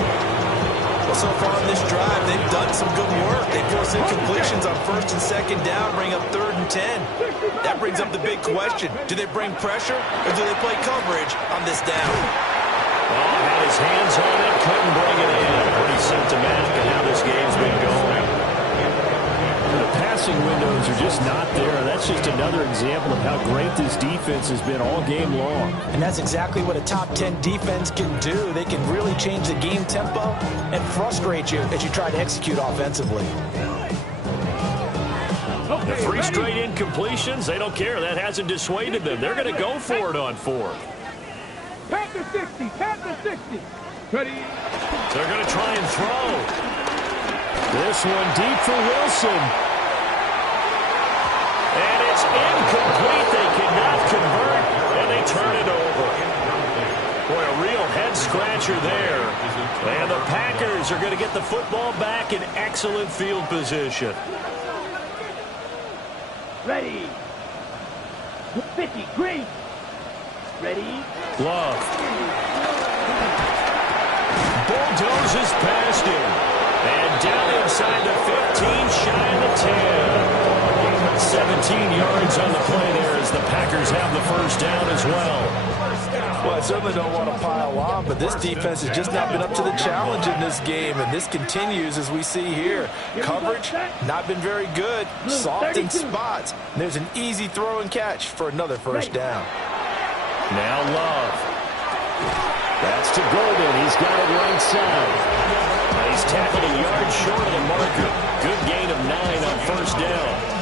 Well, so far on this drive, they've done some good work. They force incompletions on 1st and 2nd down, bring up 3rd and 10. That brings up the big question. Do they bring pressure or do they play coverage on this down? Oh, had his hands on it, couldn't bring it in. Pretty symptomatic of how this game's been going. The passing windows are just not there. That's just another example of how great this defense has been all game long. And that's exactly what a top 10 defense can do. They can really change the game tempo and frustrate you as you try to execute offensively. The 3 straight incompletions, they don't care. That hasn't dissuaded them. They're going to go for it on 4th. Panther 60, Panther 60. Ready? They're going to try and throw. This one deep for Wilson. And it's incomplete. They cannot convert, and they turn it over. Boy, a real head-scratcher there. And the Packers are going to get the football back in excellent field position. Ready. 50, green. Ready. Love. Bulldozes past him. And down inside the 15, shy of the 10. 17 yards on the play there as the Packers have the 1st down as well. Well, I certainly don't want to pile on, but this defense has just not been up to the challenge in this game, and this continues as we see here. Coverage, not been very good. Soft in spots. And there's an easy throw and catch for another 1st down. Now Love. That's to Golden. He's got it right side. He's tackled a yard short of the marker. Good gain of 9 on 1st down.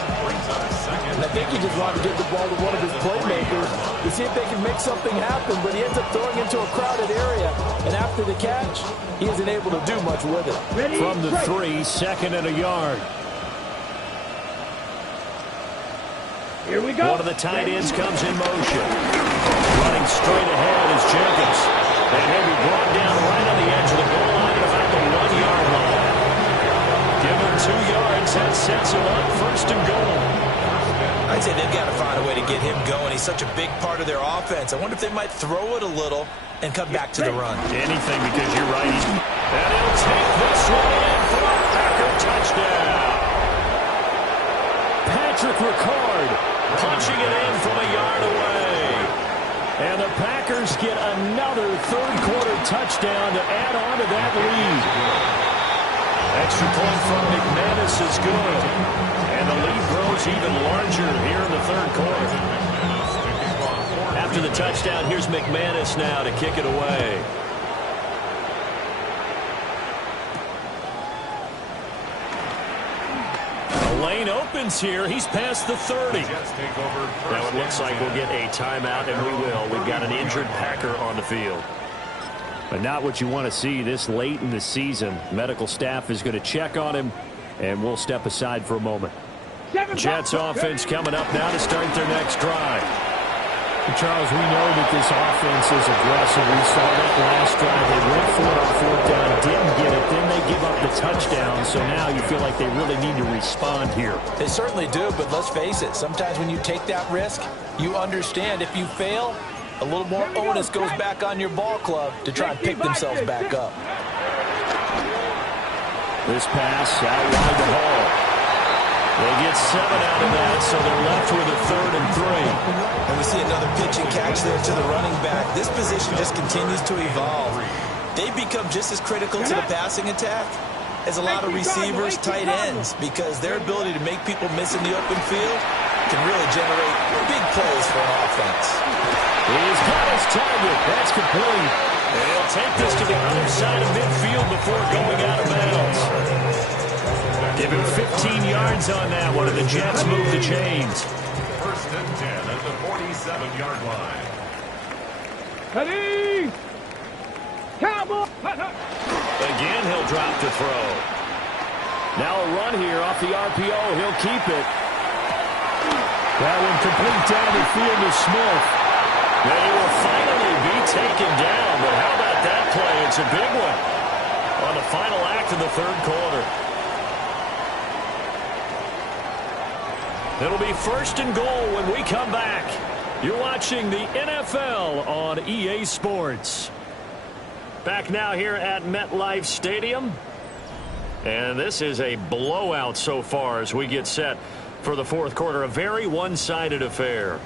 And I think he just wanted to get the ball to one of his playmakers to see if they can make something happen, but he ends up throwing into a crowded area. And after the catch, he isn't able to do much with it. From the 3, 2nd and a yard. Here we go. One of the tight ends comes in motion. Running straight ahead is Jenkins. And he'll be brought down right on the edge of the goal line at about the 1-yard line. Give him 2 yards. That sets him up 1st and goal. I'd say they've got to find a way to get him going. He's such a big part of their offense. I wonder if they might throw it a little and come back to the run. Anything, because you're right. And he'll take this one in for a Packer touchdown. Patrick Ricard punching it in from a yard away. And the Packers get another 3rd quarter touchdown to add on to that lead. Extra point from McManus is good. And the lead grows even larger here in the 3rd quarter. After the touchdown, here's McManus now to kick it away. The lane opens here. He's past the 30. Now it looks like we'll get a timeout, and we will. We've got an injured Packer on the field. But not what you want to see this late in the season. Medical staff is going to check on him, and we'll step aside for a moment. Jets offense coming up now to start their next drive. Charles, we know that this offense is aggressive. We saw that last drive. They went for it on 4th down, didn't get it. Then they give up the touchdown. So now you feel like they really need to respond here. They certainly do, but let's face it. Sometimes when you take that risk, you understand if you fail, a little more onus goes back on your ball club to try and pick themselves back up. This pass out wide to Hall. They get 7 out of that, so they're left with a 3rd and 3. And we see another pitch and catch there to the running back. This position just continues to evolve. They become just as critical to the passing attack as a lot of receivers, tight ends, because their ability to make people miss in the open field can really generate big plays for an offense. He's got his target. That's complete. And he'll take this to the other side of midfield before going out of bounds. Give him 15 yards on that one, and the Jets move the chains. 1st and 10 at the 47-yard line. Ready? Cowboy! Again, he'll drop to throw. Now a run here off the RPO. He'll keep it. That one complete down the field to Smith. They will finally be taken down, but how about that play? It's a big one on the final act of the 3rd quarter. It'll be 1st and goal when we come back. You're watching the NFL on EA Sports. Back now here at MetLife Stadium. And this is a blowout so far as we get set for the 4th quarter. A very one-sided affair.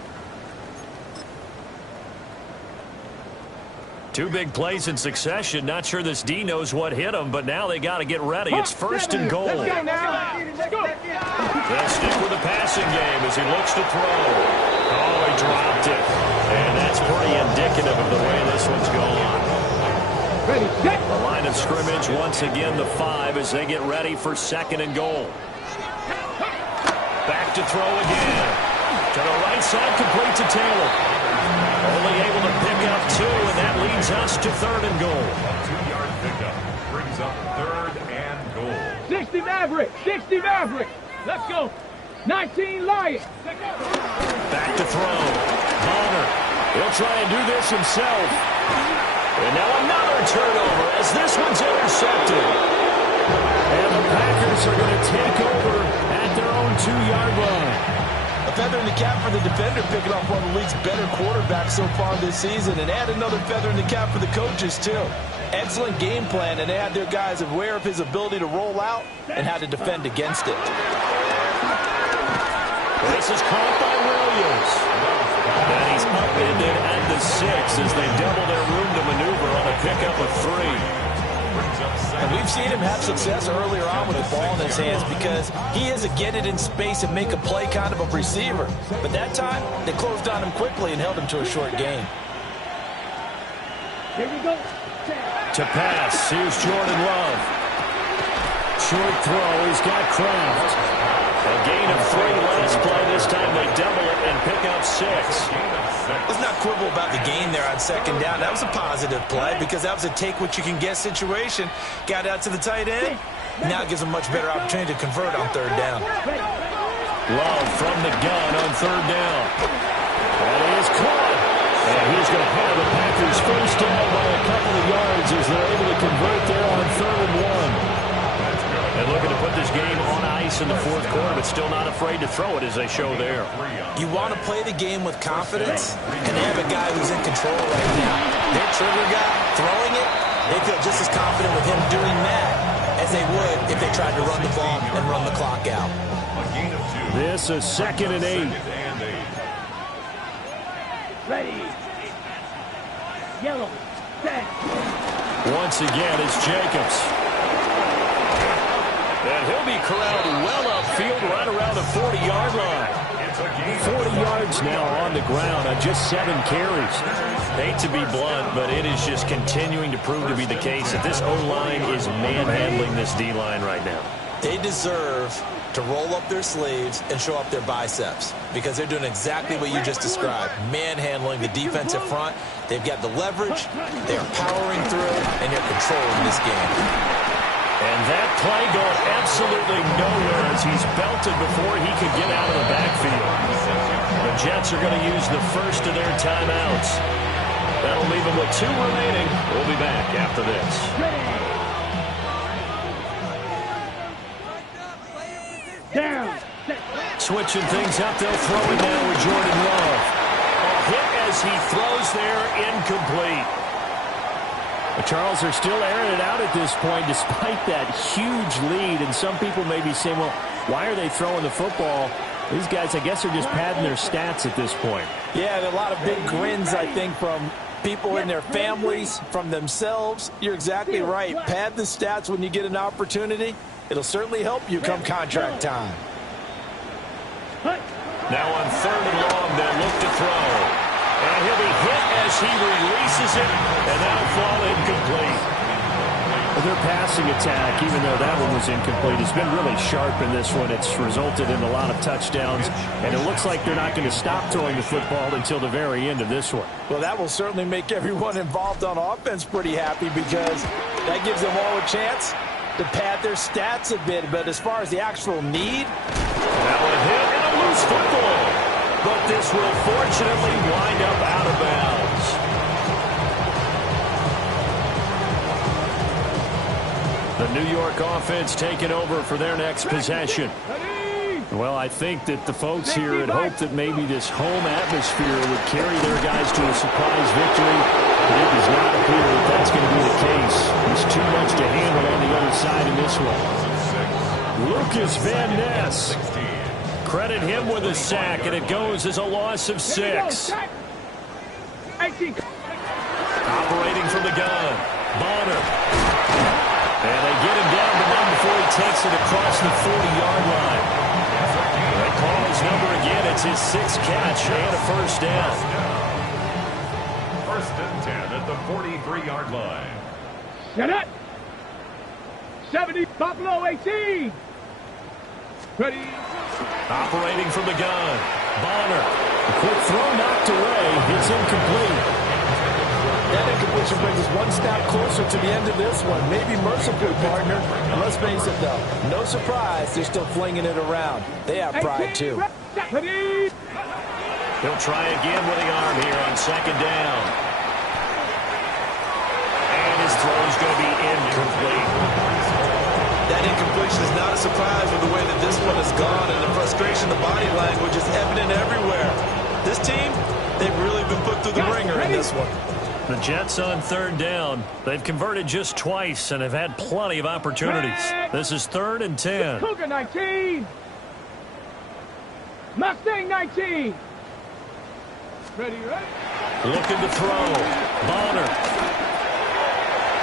2 big plays in succession. Not sure this D knows what hit him, but now they got to get ready. It's 1st and goal. They'll stick with the passing game as he looks to throw. Oh, he dropped it. And that's pretty indicative of the way this one's gone. The line of scrimmage once again the 5 as they get ready for 2nd and goal. Back to throw again. To the right side, complete to Taylor. Only able to pick up 2, and that leads us to 3rd and goal. A 2-yard pickup brings up 3rd and goal. 60 Maverick! 60 Maverick! Let's go! 19 Lions! Back to throw. Bonner. He'll try and do this himself. And now another turnover as this one's intercepted. And the Packers are going to take over at their own 2-yard line. A feather in the cap for the defender, picking off one of the league's better quarterbacks so far this season, and add another feather in the cap for the coaches, too. Excellent game plan, and they had their guys aware of his ability to roll out and how to defend against it. This is caught by Williams. And he's upended at the 6 as they double their room to maneuver on a pickup of 3. And we've seen him have success earlier on with the ball in his hands because he is a get it in space and make a play kind of a receiver. But that time, they closed on him quickly and held him to a short gain. Here we go. To pass, here's Jordan Love. Short throw, he's got Kraft. A gain of 3 last play. This time they double it and pick up 6. Let's not quibble about the gain there on 2nd down. That was a positive play because that was a take-what-you-can-get situation. Got out to the tight end. Now it gives them much better opportunity to convert on 3rd down. Love from the gun on 3rd down. That is caught. And he's going to have the Packers first down by a couple of yards as they're able to convert there on 3rd and 1. And looking to put this game on ice in the 4th quarter, but still not afraid to throw it as they show there. You want to play the game with confidence, and they have a guy who's in control right now. Their trigger guy, throwing it, they feel just as confident with him doing that as they would if they tried to run the ball and run the clock out. This is 2nd and 8. Ready. Yellow. Set. Once again, it's Jacobs. And he'll be corralled well upfield right around the 40-yard line. 40 yards now on the ground on just 7 carries. Hate to be blunt, but it is just continuing to prove to be the case that this O-line is manhandling this D-line right now. They deserve to roll up their sleeves and show up their biceps because they're doing exactly what you just described. Manhandling the defensive front. They've got the leverage. They're powering through, and they're controlling this game. And that play going absolutely nowhere as he's belted before he could get out of the backfield. The Jets are going to use the first of their timeouts. That'll leave them with 2 remaining. We'll be back after this. Down. Switching things up, they'll throw it now with Jordan Love. A hit as he throws there, incomplete. The Charles are still airing it out at this point despite that huge lead. And some people may be saying, well, why are they throwing the football? These guys, I guess, are just padding their stats at this point. Yeah, there are a lot of big grins, I think, from people in their families, from themselves. You're exactly right. Pad the stats when you get an opportunity. It'll certainly help you come contract time. Now on 3rd and long, they'll look to throw. And he'll be hit as he releases it, and that'll fall incomplete. Well, their passing attack, even though that one was incomplete, has been really sharp in this one. It's resulted in a lot of touchdowns, and it looks like they're not going to stop throwing the football until the very end of this one. Well, that will certainly make everyone involved on offense pretty happy because that gives them all a chance to pad their stats a bit. But as far as the actual need, now a hit and a loose football. But this will fortunately wind up out of bounds. The New York offense taking over for their next possession. Well, I think that the folks here had hoped that maybe this home atmosphere would carry their guys to a surprise victory. But it does not appear that that's going to be the case. There's too much to handle on the other side in this one. Lucas Van Ness. Credit him with a sack, and it goes as a loss of 6. Operating from the gun, Bonner. And they get him down to 1 before he takes it across the 40-yard line. They call his number again. It's his 6th catch and a first down. 1st and 10 at the 43-yard line. Set up. 70, Buffalo 18. Ready. Operating from the gun, Bonner. A quick throw knocked away. It's incomplete. that incompletion brings us one step closer to the end of this one. Maybe mercifully, partner. And let's face it, though, no surprise, they're still flinging it around. They have pride, too. They'll try again with the arm here on 2nd down. And his throw's going to be incomplete. That incompletion is not a surprise with the way that this one has gone, and the frustration, the body language is evident everywhere. This team, they've really been put through the ringer in this one. The Jets on 3rd down. They've converted just twice and have had plenty of opportunities. This is 3rd and 10. Cougar 19. Mustang 19. Ready, ready. Looking to throw. Bonner.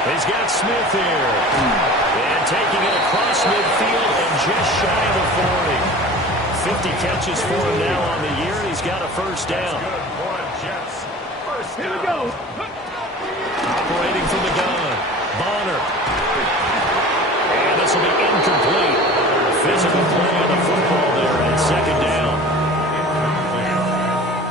He's got Smith here. And taking it across midfield and just shy of the 40. 50 catches for him now on the year. He's got a first down. Here we go. Operating from the gun. Bonner. And this will be incomplete. Physical play on the football there at 2nd down.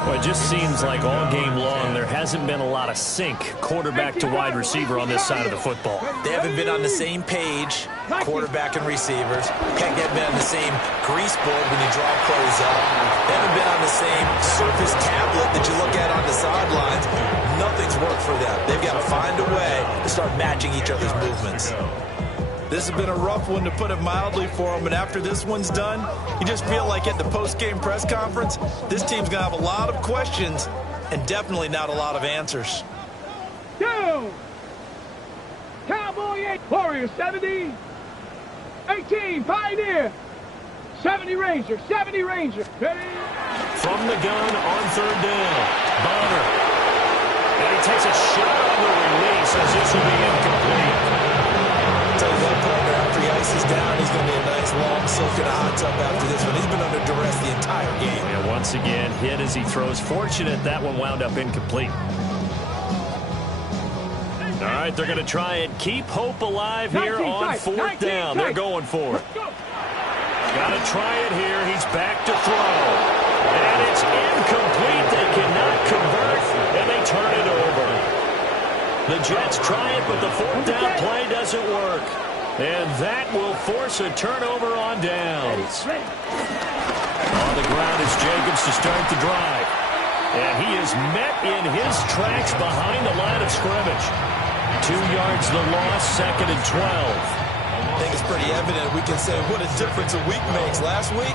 Well, it just seems like all game long there hasn't been a lot of sync quarterback to wide receiver on this side of the football. They haven't been on the same page, quarterback and receivers. Heck, they haven't been on the same grease board when you draw plays up. They haven't been on the same Surface tablet that you look at on the sidelines. Nothing's worked for them. They've got to find a way to start matching each other's movements. This has been a rough one, to put it mildly, for them. And after this one's done, you just feel like at the post-game press conference, this team's going to have a lot of questions and definitely not a lot of answers. Go! Cowboy 8. Warrior 70. 18. Pioneer. 70 Ranger. 70 Ranger. Ready? From the gun on 3rd down. Bonner. And he takes a shot on the release as this will be incomplete. Tell you what, partner, after the ice is down, he's going to be a nice long soak in a hot tub after this one. He's been under duress the entire game. And once again, hit as he throws. Fortunate that one wound up incomplete. All right, right, they're going to try and keep hope alive here on fourth down. They're going for it. Got to try it here. He's back to throw. And it's incomplete. They cannot convert, and they turn it over. The Jets try it, but the fourth down play doesn't work. And that will force a turnover on downs. On the ground is Jacobs to start the drive. And he is met in his tracks behind the line of scrimmage. 2 yards the loss, 2nd and 12. I think it's pretty evident. We can say what a difference a week makes. Last week,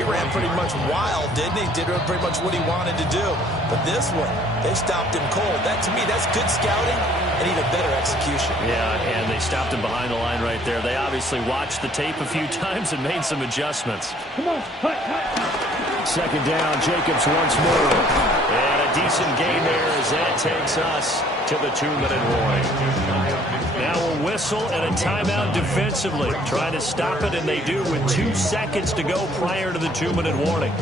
he ran pretty much wild, didn't he? Did pretty much what he wanted to do. But this one, they stopped him cold. That, to me, that's good scouting and even better execution. Yeah, and they stopped him behind the line right there. They obviously watched the tape a few times and made some adjustments. Come on, hut. 2nd down, Jacobs once more. And a decent game there as that takes us to the 2-minute warning. Now a whistle and a timeout defensively. Trying to stop it, and they do with 2 seconds to go prior to the 2-minute warning.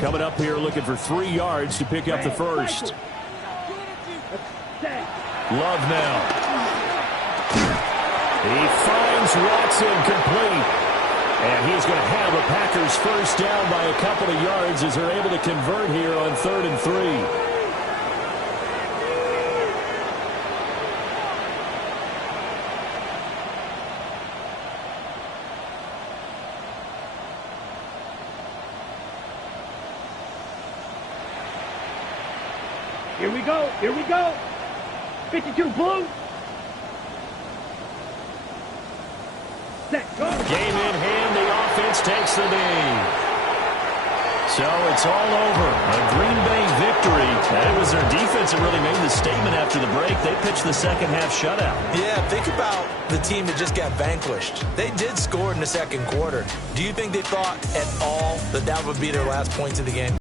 Coming up here looking for 3 yards to pick up the first. Love now. He finds Watson complete. And he's going to have a Packers first down by a couple of yards as they're able to convert here on 3rd and 3. Here we go. Here we go. 52 blue. Set, go. Game in hand. The offense takes the knee. So it's all over. A Green Bay victory. It was their defense that really made the statement after the break. They pitched the second half shutout. Yeah, think about the team that just got vanquished. They did score in the second quarter. Do you think they thought at all that that would be their last points of the game?